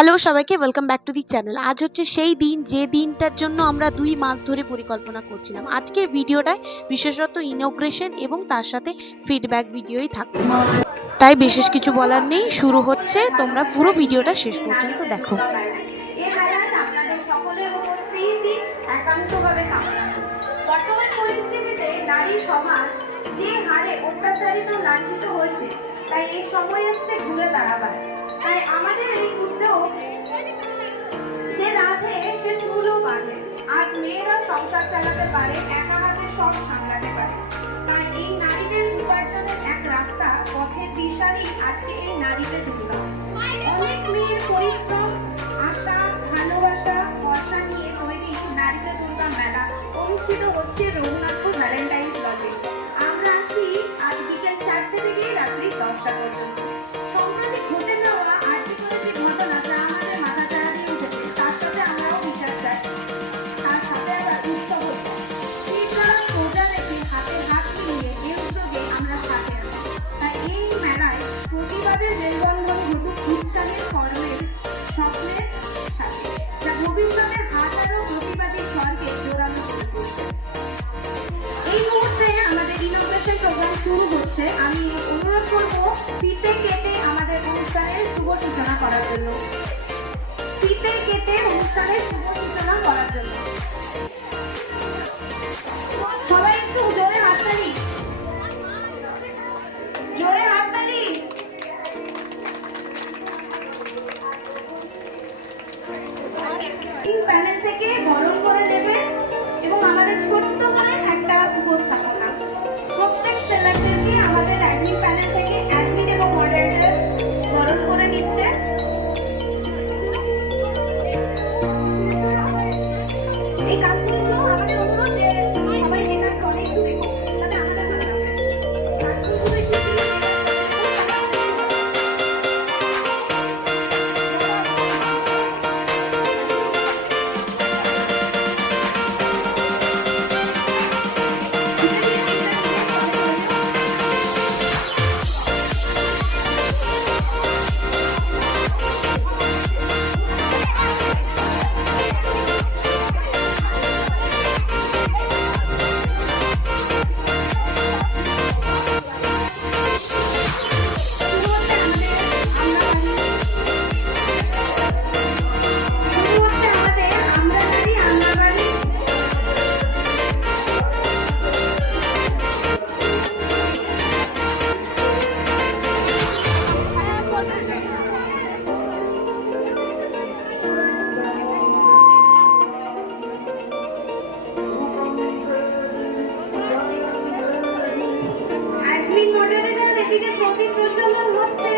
Hello সবাইকে, welcome back to the channel. আজ হচ্ছে সেই দিন যে দিনটার জন্য আমরা 2 মাস ধরে পরিকল্পনা করছিলাম। আজকের ভিডিওটায় বিশেষত ইনগ্রেশন এবং তার সাথে ফিডব্যাক ভিডিওই থাকবে, তাই বিশেষ কিছু বলার নেই। শুরু হচ্ছে, তোমরা পুরো ভিডিওটা শেষ পর্যন্ত দেখো। বর্তমান পরিস্থিতিতে নারী সমাজ যে হারে অত্যাচারিত লাঞ্ছিত হয়েছে, তাই এই সময় হচ্ছে ঘুরে দাঁড়াবার। তাই আমাদের এই উদ্যোগ যে রাধে সে চুলও বাঁধে, আজ মেয়েরা সংসার চালাতে পারে, একা হাতে সব সামলাতে পারে। তাই এই নারীদের উপার্জনের এক রাস্তা, পথের দিশারি আজকে এই নারীদের দুর্গা। অনেক মেয়ের পরিশ্রম, আশা, ভালোবাসা, ভরসা নিয়ে তৈরি নারীদের দুর্গা মেলা অনুষ্ঠিত হচ্ছে রঘুনাথপুর ভ্যালেন্টাইন্স লজে। আমরা আছি আজ বিকেল 4টে থেকে রাত্রি 10টা পর্যন্ত। সম্প্রতি ঘটে যাওয়া আর্থিক ঘটনা যা আমাদের মাথা চাড়া দিয়ে উঠেছে, তার সাথে আমরাও বিচার চাই। তার সাথে আবার উৎসব হচ্ছে, শীতকাল সোজা রেখে হাতে হাত মিলিয়ে এই উদ্যোগে আমরা সাথে আছি। তাই এই মেলায় প্রতিবাদের রেলবন্ধন ঘটুক উৎসাহের কর্মের স্বপ্নের সাথে, যা ভবিষ্যতের হাজারো প্রতিবাদী স্বরকে জোরালো করে তুলছে। এই মুহূর্তে আমাদের ইনোভেশন প্রোগ্রাম শুরু হচ্ছে। আমি অনুরোধ করব ফিতে কেটে আমাদের অনুষ্ঠানের শুভ সূচনা করার জন্য। ফিতে কেটে অনুষ্ঠানের শুভ সূচনা করার জন্য সবাই একটু জোরে হাততালি, জোরে হাততালি। প্যানেল থেকে বরণ করে দেবেন এবং আমাদের ছোট্ট করে একটা উপস্থাপনা। প্রত্যেক সেলারদেরকে আমাদের অ্যাডমিন প্যানেল থেকে অ্যাডমিন এবং মডারেটর বরণ করে নিচ্ছে। এই কাজগুলো আমাদের অনুরোধ যে সবাই যে কাজ করে একটু দেখো, তাতে আমাদের ভালো লাগবে। কাজগুলো একটু অ্যাডমিন মডারেটর এদিকে প্রদীপ প্রজ্বলন হচ্ছে।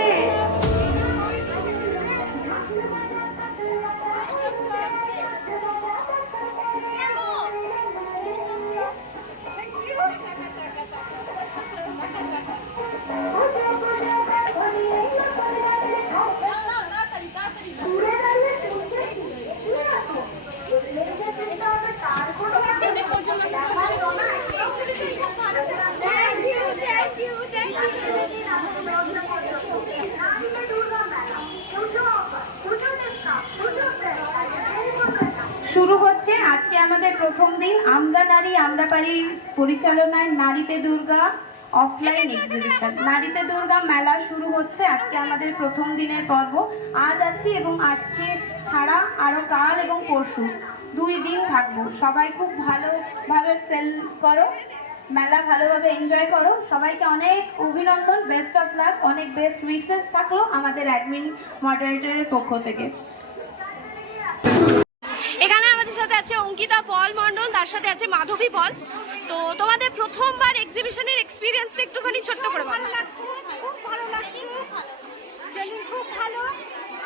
শুরু হচ্ছে আজকে আমাদের প্রথম দিন আমরা নারী আমরা পারির পরিচালনায় নারীতে দুর্গা অফলাইন এক্সিবিশন। নারীতে দুর্গা মেলা শুরু হচ্ছে আজকে আমাদের প্রথম দিনের পর্ব। আজ আছি এবং আজকে ছাড়া আরো কাল এবং পরশু 2 দিন থাকবো। সবাই খুব ভালোভাবে সেল করো, মেলা ভালোভাবে এনজয় করো। সবাইকে অনেক অভিনন্দন, বেস্ট অফ লাক, অনেক বেস্ট উইশেস থাকলো আমাদের অ্যাডমিন মডারেটরের পক্ষ থেকে। এখানে আমাদের সাথে আছে অঙ্কিতা পল মণ্ডল, তার সাথে আছে মাধবী পল। তো তোমাদের প্রথমবার এক্সিবিশনের এক্সপিরিয়েন্সটা একটুখানি ছোট্ট করে বলো। খুব ভালো লাগছে, সেলিং খুব ভালো।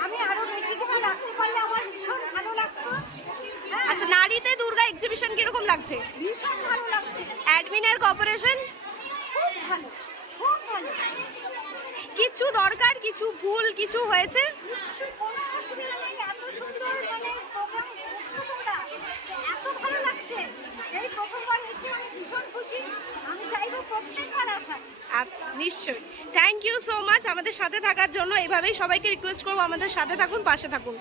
আমি আরো বেশি কিছু রাখতে পারলে আমার ভীষণ ভালো লাগতো। আচ্ছা, নারীতে দুর্গা এক্সিবিশন কিরকম লাগছে? ভীষণ ভালো লাগছে, অ্যাডমিনের কোঅপারেশন খুব ভালো, খুব ভালো। কিছু দরকার, কিছু ভুল, কিছু হয়েছে? কিছু কোনো অসুবিধা নেই, এত সুন্দর প্রোগ্রাম করছো তোমরা, এত ভালো লাগছে। এই প্রথমবার এসে আমি ভীষণ খুশি, আমি চাইবো প্রত্যেকবার আসা। আচ্ছা, নিশ্চয়ই। থ্যাংক ইউ সো মাচ আমাদের সাথে থাকার জন্য। এইভাবেই সবাইকে রিকোয়েস্ট করবো আমাদের সাথে থাকুন, পাশে থাকুন।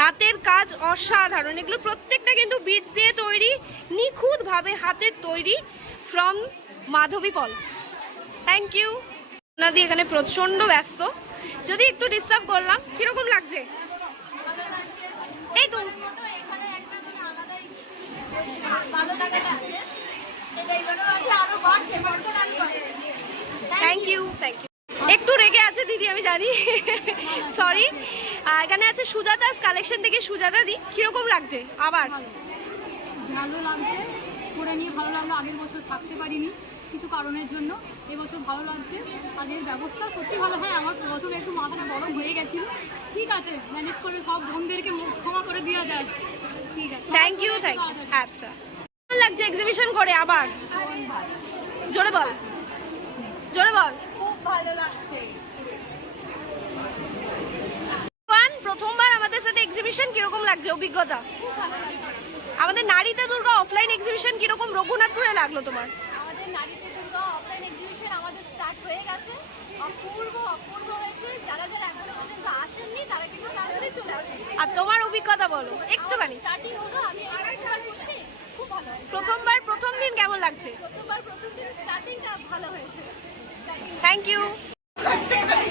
হাতের কাজ অসাধারণ, এগুলো প্রত্যেকটা কিন্তু বিটস দিয়ে তৈরি, নিখুঁতভাবে হাতের তৈরি, from Madhabi Pal. Thank you. ওনাদি এখানে প্রচণ্ড ব্যস্ত, যদি একটু ডিস্টার্ব করলাম। কীরকম লাগছে? এই তো থ্যাংক ইউ, থ্যাংক ইউ। একটু রেগে আছে দিদি, আমি জানি, সরি। এখানে আছে সুজাতাস কালেকশন থেকে সুজাতা দি, কিরকম লাগছে? আবার ভালো লাগছে, করে নিয়ে ভালো লাগলো। আগের বছর থাকতে পারিনি কিছু কারণের জন্য, এবছর ভালো লাগছে। আগের ব্যবস্থা সত্যি ভালো। হয় আমার প্রথমে একটু মাথাটা গরম হয়ে গেছিল, ঠিক আছে, ম্যানেজ করে সব বোনদেরকে ক্ষমা করে দেওয়া যায়, ঠিক আছে। Thank you, thank you. আচ্ছা, কেমন লাগছে এক্সিবিশন করে? আবার জোরে বল, জোরে বল। খুব ভালো লাগছে। প্রথমবার আমাদের সাথে এক্সিবিশন, কিরকম লাগছে অভিজ্ঞতা? আমাদের নারীতে দুর্গা অফলাইন এক্সিবিশন কিরকম রঘুনাথপুরে লাগলো তোমার? আমাদের নারীতে দুর্গা অফলাইন এক্সিবিশন আমাদের স্টার্ট হয়ে গেছে, অপূর্ব অপূর্ব হয়েছে। যারা যারা এখনো পর্যন্ত আসেননি তারা কিন্তু তাড়াতাড়ি চলে আসবে। আর তোমার অভিজ্ঞতা বলো একটুখানি। স্টার্টিং হলো, আমি আরেকবার করছি, খুব ভালো। প্রথমবার প্রথম দিন কেমন লাগছে? প্রথমবার প্রথম দিন স্টার্টিংটা ভালো হয়েছে। Thank you.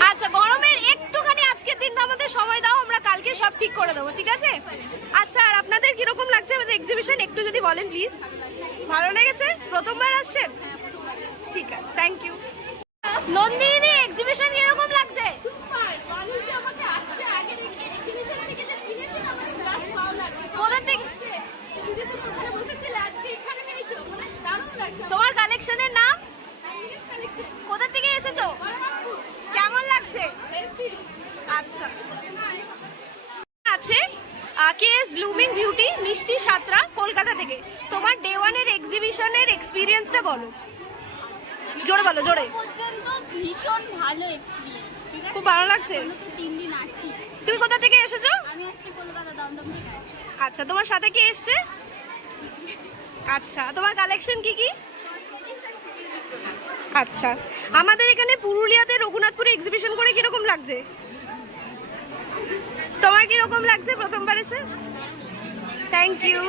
আচ্ছা, গরমের একটুখানি আজকের দিনটা আমাদের সময় দাও, আমরা কালকে সব ঠিক করে দেবো, ঠিক আছে? আচ্ছা, আর আপনাদের কিরকম লাগছে আমাদের এক্সিবিশন একটু যদি বলেন প্লিজ। ভালো লেগেছে? প্রথমবার আসছেন? ঠিক আছে, থ্যাংক ইউ। নন্দিনী, এক্সিবিশন কিরকম লাগছে? কোথা থেকে? তোমার কালেকশনের নাম? কোথা থেকে এসেছো? কেমন লাগছে? আচ্ছা, আছে কেএস ব্লুমিং বিউটি, মিষ্টি সাতরা, কলকাতা থেকে। তোমার ডে ওয়ানের এক্সিবিশনের এক্সপিরিয়েন্সটা বলো, জোরে বলো, জোরে। পর্যন্ত ভীষণ ভালো এক্সপিরিয়েন্স, ঠিক আছে। খুব ভালো লাগছে। আমি তো 3 দিন আছি। তুমি কোথা থেকে এসেছো? আমি আসছি কলকাতা, দমদম থেকে আসছি। আচ্ছা, তোমার সাথে কে এসছে? আচ্ছা, তোমার কালেকশন কি কি? আচ্ছা, আমাদের এখানে পুরুলিয়াতে রঘুনাথপুরে এক্সিবিশন করে কিরকম লাগছে? তোমার কিরকম লাগছে প্রথমবার এসে? Thank you.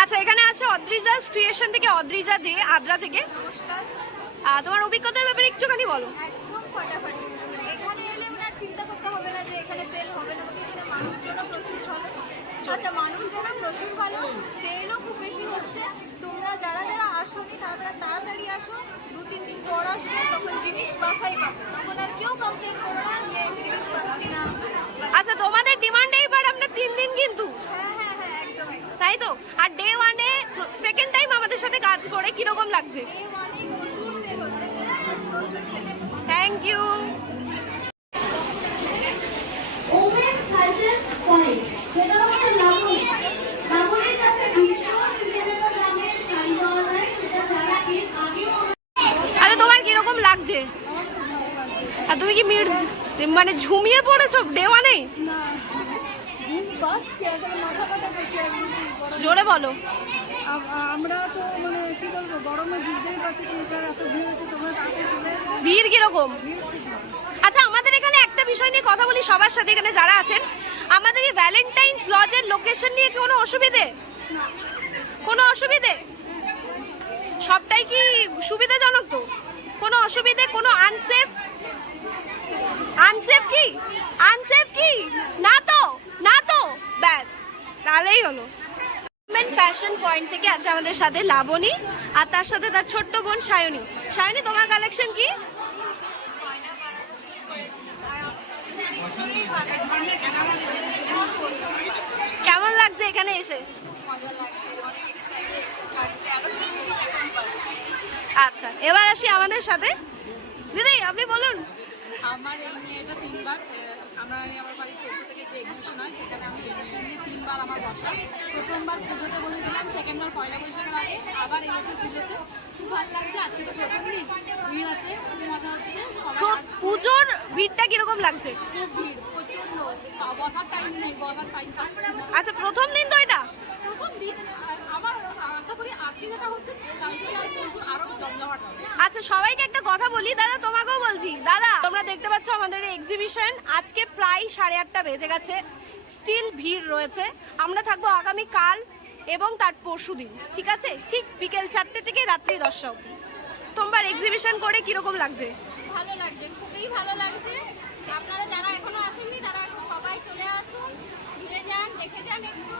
আচ্ছা, এখানে আছে অদ্রিজাস ক্রিয়েশন থেকে অদ্রিজা দে, আদ্রা থেকে। তোমার অভিজ্ঞতার ব্যাপারে একটুখানি বলো। একদম ফাটাফাটি। এখানে এলে আপনার চিন্তা করতে হবে না যে এখানে সেল হবে না, এখানে মানুষজনও প্রচুর চলে। আচ্ছা, মানুষজনও প্রচুর ভালো, সেলও খুব বেশি হচ্ছে। তোমরা যারা যারা আসোনি তারা তাড়াতাড়ি আসো, 2-3 দিন পর আসবে, তখন জিনিস বাছাই পাবে, তখন আর কেউ কমপ্লেন করো না যে জিনিস পাচ্ছি না। আচ্ছা, তোমাদের ডিমান্ড এইবার আমরা 3 দিন কিন্তু, হ্যাঁ হ্যাঁ হ্যাঁ, একদম একদম। তাই তো? আর ডে ওয়ানে সেকেন্ড টাইম আমাদের সাথে কাজ করে কিরকম লাগছে? এই অনেক প্রচুর সেল হচ্ছে, প্রচুর সেল হচ্ছে। Thank you. Women fashion point, যেটা হচ্ছে লাবণী। লাবণীর সাথে ভীষণ রিজনেবল দামের শাড়ি পাওয়া যায়, সেটা যারা এর আগেও আরে তোমার কিরকম লাগছে? আর তুমি কি মানে ঝুমিয়ে পড়েছো ডে ওয়ানে? জোরে বলো। আমরা তো মানে কি বলবো, গরমে বুঝতেই পারছি যে এত ভিড় হচ্ছে, তোমরা তাড়াতাড়ি চলে এসো। ভিড় কিরকম? আচ্ছা, আমাদের এখানে একটা বিষয় নিয়ে কথা বলি সবার সাথে, এখানে যারা আছেন। আমাদের এই ভ্যালেন্টাইন্স লজের লোকেশন নিয়ে কোনো অসুবিধে? কোনো অসুবিধে? সবটাই কি সুবিধাজনক তো? কোনো অসুবিধে, কোনো আনসেফ? আনসেফ কি? আনসেফ কি? না তো, না তো, ব্যাস তাহলেই হলো। ফ্যাশন পয়েন্ট থেকে আছে আমাদের সাথে লাবণী, আর তার সাথে তার ছোট্ট বোন সায়নী। সায়নী, তোমার কালেকশন কি? কেমন লাগছে এখানে এসে? আচ্ছা, এবার আসি আমাদের সাথে। দিদি, আপনি বলুন। আমার এই মেয়েটা 3বার, আমার বাড়ির পক্ষ থেকে যে এক্সিবিশন হয় সেখানে আমি এমনি 3বার আমার বসা। প্রথমবার পুজোতে বসেছিলাম, সেকেন্ডবার পয়লা বৈশাখের আগে, আবার এই বছর পুজোতে। খুব ভালো লাগছে। আজকে তো প্রথম দিন, ভিড় আছে, খুব মজা হচ্ছে। পুজোর ভিড়টা কিরকম লাগছে? খুব ভিড়, প্রচন্ড, বসার টাইম নেই, বসার টাইম পাচ্ছি না। আচ্ছা, প্রথম দিন তো এটা? প্রথম দিন। আবার আশা করি আজকে যেটা হচ্ছে কালকে আর পরশু আরো জমজমাট হবে। আচ্ছা সবাইকে একটা কথা বলি, দাদা তোমাকেও বলছি। দাদা তোমরা দেখতে পাচ্ছ আমাদের এক্সিবিশন আজকে প্রায় 8:30 বেজে গেছে, স্টিল ভিড় রয়েছে। আমরা থাকবো আগামী কাল এবং তার পরশু দিন, ঠিক আছে, ঠিক বিকেল 4টে থেকে রাত্রি 10টা অবধি। তোমার এক্সিবিশন করে কিরকম লাগছে? ভালো লাগছে, খুবই ভালো লাগছে। আপনারা যারা এখনো আসেননি তারা সবাই চলে আসুন, ঘুরে যান, দেখে যান একটু,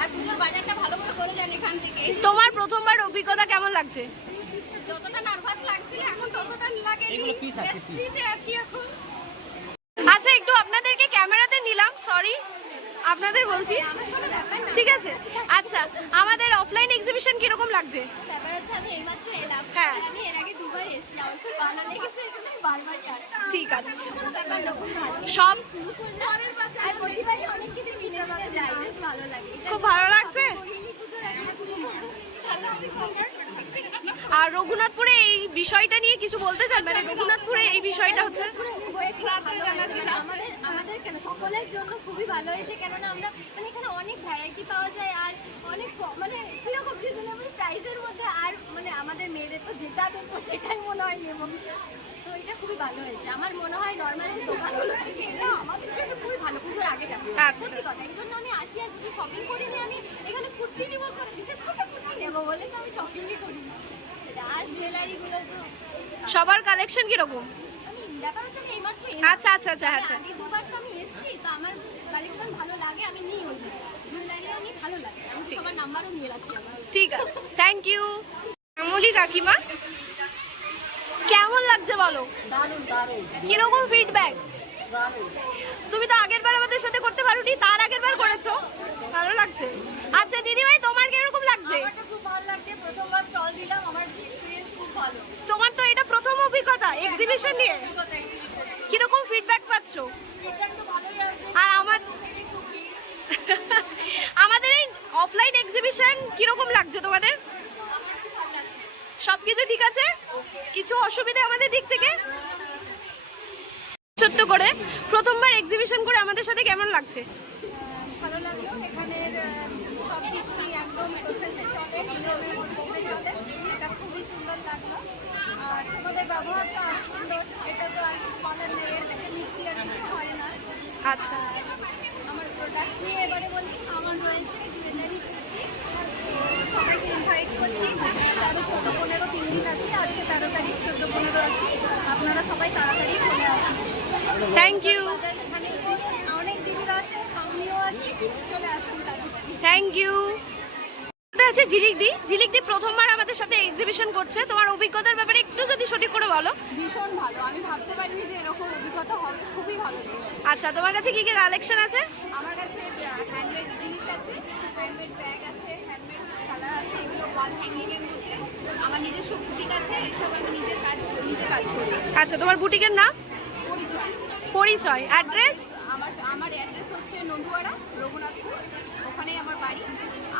আর পুজোর বাজারটা ভালো করে যান এখান থেকে। তোমার প্রথমবার অভিজ্ঞতা কেমন লাগছে? যতটা নার্ভাস লাগছিল এখন ততটা লাগেনি, বেস্টিতে আছি এখন। আচ্ছা একটু আপনাদেরকে ক্যামেরাতে নিলাম, সরি আপনাদের বলছি, ঠিক আছে। আচ্ছা আমাদের অফলাইন এক্সিবিশন কিরকম লাগছে? ব্যাপার হচ্ছে আমি এইমাত্র এলাম, হ্যাঁ। আমি এর আগে দুবার এসেছি, আমার খুব ভালো লেগেছে, এই জন্য আমি বারবারই আসি। ঠিক আছে, কোনো ব্যাপার না, খুব ভালো। সব আর প্রতিবারই অনেক কিছু কিনতে পাওয়া যায়, বেশ ভালো লাগে। খুব ভালো লাগছে। করিনি পুজোর আগে, ভালো লাগে সবার। আর রঘুনাথপুরে এই বিষয়টা নিয়ে কিছু বলতে চান? মানে রঘুনাথপুরে এই বিষয়টা হচ্ছে আমাদের কেন সকলের জন্য খুবই ভালো হয়েছে, কেননা আমরা মানে এখানে অনেক ভ্যারাইটি পাওয়া যায় আর অনেক মানে কিরকম রিজনেবল প্রাইসের মধ্যে, আর মানে আমাদের মেয়েদের তো যেটা দেখবো সেটাই মনে হয় নেবো, তো এটা খুবই ভালো হয়েছে। আমার মনে হয় নর্মাল যে দোকানগুলো থেকে এটা আমাদের জন্য খুবই ভালো পুজোর আগে টাকা। আচ্ছা। সত্যি কথা, এই জন্য আমি আসি আর কিছু শপিং করিনি, আমি এখানে কুর্তি নিবো, বিশেষ করে কুর্তি নেবো বলে তো আমি শপিংই করিনি। আর জুয়েলারিগুলো তো সবার কালেকশন কিরকম? আমি ব্যাপার হচ্ছে আমি এইমাত্র আচ্ছা আচ্ছা আচ্ছা আচ্ছা, আগে দুবার তো আমি এসেছি, তো আমার কালেকশন ভালো লাগে, আমি নিই ওই জুয়েলারি, আমি ভালো লাগে, আমি সবার নাম্বারও নিয়ে রাখি আমার। ঠিক আছে, থ্যাংক ইউ। আমলি কাকিমা কেমন লাগছে বলো? দারুণ দারুণ কিরকম ফিডব্যাক? দারুণ। তুমি তো আগের বার আমাদের সাথে করতে পারোনি, তার আগের বার করেছো, ভালো লাগছে। আচ্ছা দিদিভাই তোমার কিরকম লাগছে? খুব ভালো লাগছে, প্রথমবার স্টল দিলাম, আমার এক্সপিরিয়েন্স খুব ভালো। তোমার তো এটা প্রথম অভিজ্ঞতা এক্সিবিশন নিয়ে, কিরকম ফিডব্যাক পাচ্ছ? আর আমাদের এই অফলাইন এক্সিবিশন কিরকম লাগছে তোমাদের? সবকিছু ঠিক আছে? কিছু অসুবিধা আমাদের দিক থেকে? ছোট্ট করে প্রথমবার এক্সিবিশন করে আমাদের সাথে কেমন লাগছে? ভালো লাগলো, এখানের সব কিছুই একদম প্রসেসে চলে, নিয়মের মধ্যে চলে, এটা খুবই সুন্দর লাগলো। আর তোমাদের ব্যবহারটা আর সুন্দর, এটা তো আর কিছু বলার নেই, এর থেকে মিষ্টি আর কিছু হয় না। আচ্ছা আমার প্রোডাক্ট নিয়ে এবারে বলি, আমার রয়েছে জুয়েলারি কুর্তি, তো সবাইকে ইনভাইট করছি, 13, 14, 15 3 দিন আছে, আজকে 13 তারিখ, 14, 15 আছে, আপনারা সবাই তাড়াতাড়ি চলে আসুন। থ্যাংক ইউ, এখানে অনেক দিদিরা আছে, আমিও আছি, চলে আসুন তাড়াতাড়ি। Thank you. আছে ঝিলিকদি প্রথমবার আমাদের সাথে এক্সিবিশন করছে, তোমার অভিজ্ঞতার ব্যাপারে একটু যদি সঠিক করে বলো। ভীষণ ভালো, আমি ভাবতে পারিনি যে এরকম অভিজ্ঞতা হবে, খুবই ভালো লেগেছে। আচ্ছা তোমার কাছে কি কি কালেকশন আছে? আমার কাছে হ্যান্ডমেড জিনিস আছে, হ্যান্ডমেড ব্যাগ আছে, হ্যান্ডমেড কালার আছে, এগুলো ওয়াল হ্যাঙ্গিংয়ের মধ্যে। আমার নিজস্ব বুটিক আছে, এইসব আমি নিজে কাজ করি। আচ্ছা তোমার বুটিকের নাম? পরিচয়, অ্যাড্রেস? আমার অ্যাড্রেস হচ্ছে নন্দুয়ারা, রঘুনাথপুর, ওখানেই আমার বাড়ি।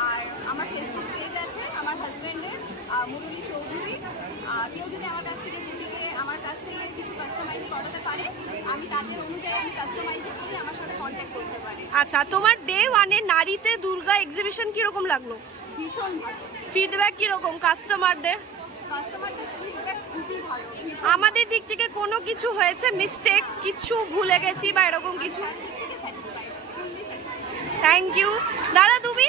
আর আমার ফেসবুক পেজ আছে আমার হাজব্যান্ডের, মুরলী চৌধুরী। কেউ যদি আমার কাছ থেকে বুটিকে আমার কাছ থেকে কিছু কাস্টমাইজ করাতে পারে, আমি তাদের অনুযায়ী আমি কাস্টমাইজে করি, আমার সাথে কন্ট্যাক্ট করতে পারে। আচ্ছা তোমার ডে ওয়ানে নারীতে দুর্গা এক্সিবিশন কিরকম লাগলো? ভীষণ ভালো, ফিডব্যাক কিরকম কাস্টমারদের? কাস্টমারদের ফিডব্যাক খুবই ভালো। আমাদের দিক থেকে কোনো কিছু হয়েছে মিস্টেক, কিছু ভুলে গেছি বা এরকম কিছু? Thank you. দাদা তুমি?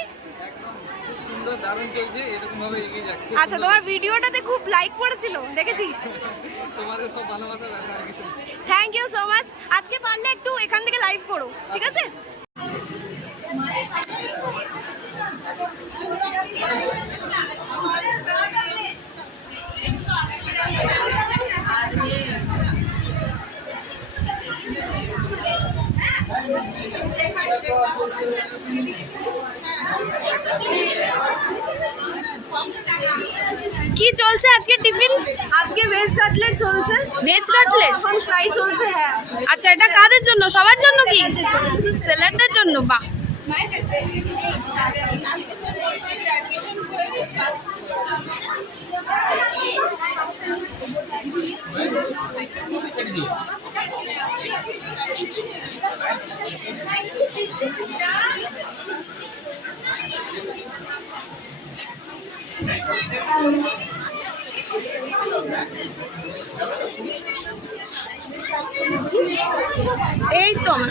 সুন্দর, দারুণ চলছে, এরকম ভাবে এগিয়ে যাক। আচ্ছা তোমার ভিডিওটাতে খুব লাইক পড়েছিল, দেখেছি। তোমাদের সব ভালোবাসা দেখা আর কিছু। Thank you so much. আজকে পারলে একটু এখান থেকে লাইভ করো, ঠিক আছে? কি চলছে আজকে টিফিন? আজকে ভেজ কাটলেট চলছে। ভেজ কাটলেট এখন ফ্রাই চলছে, হ্যাঁ। আচ্ছা এটা কাদের জন্য? সবার জন্য কি? স্যালাডের জন্য? বাহ। এই তো আমার